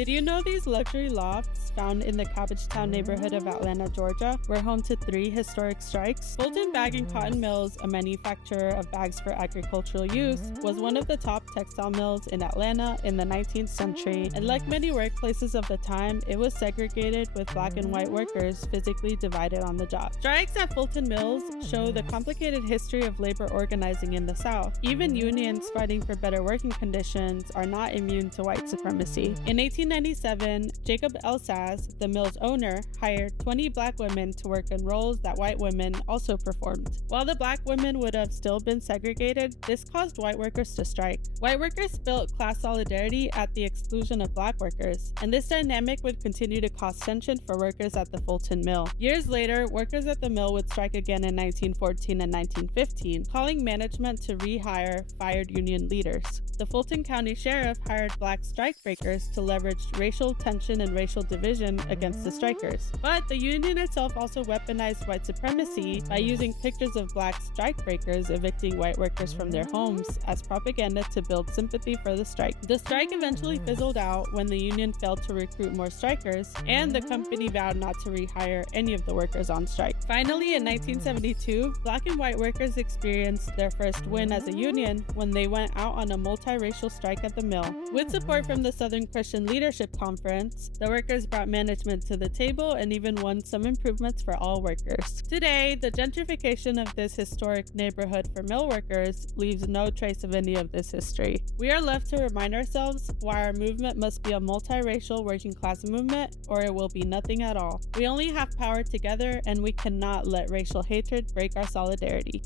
Did you know these luxury lofts, found in the Cabbagetown neighborhood of Atlanta, Georgia, were home to 3 historic strikes? Fulton Bag and Cotton Mills, a manufacturer of bags for agricultural use, was one of the top textile mills in Atlanta in the 19th century, and like many workplaces of the time, it was segregated with black and white workers physically divided on the job. Strikes at Fulton Mills show the complicated history of labor organizing in the South. Even unions fighting for better working conditions are not immune to white supremacy. In 1897, Jacob Elsas, the mill's owner, hired 20 black women to work in roles that white women also performed. While the black women would have still been segregated, this caused white workers to strike. White workers built class solidarity at the exclusion of black workers, and this dynamic would continue to cause tension for workers at the Fulton Mill. Years later, workers at the mill would strike again in 1914 and 1915, calling management to rehire fired union leaders. The Fulton County Sheriff hired black strikebreakers to leverage racial tension and racial division against the strikers. But the union itself also weaponized white supremacy by using pictures of black strikebreakers evicting white workers from their homes as propaganda to build sympathy for the strike. The strike eventually fizzled out when the union failed to recruit more strikers, and the company vowed not to rehire any of the workers on strike. Finally, in 1972, black and white workers experienced their first win as a union when they went out on a multiracial strike at the mill. With support from the Southern Christian Leadership Conference, the workers brought management to the table and even won some improvements for all workers. Today, the gentrification of this historic neighborhood for mill workers leaves no trace of any of this history. We are left to remind ourselves why our movement must be a multiracial working class movement, or it will be nothing at all. We only have power together, and we cannot let racial hatred break our solidarity.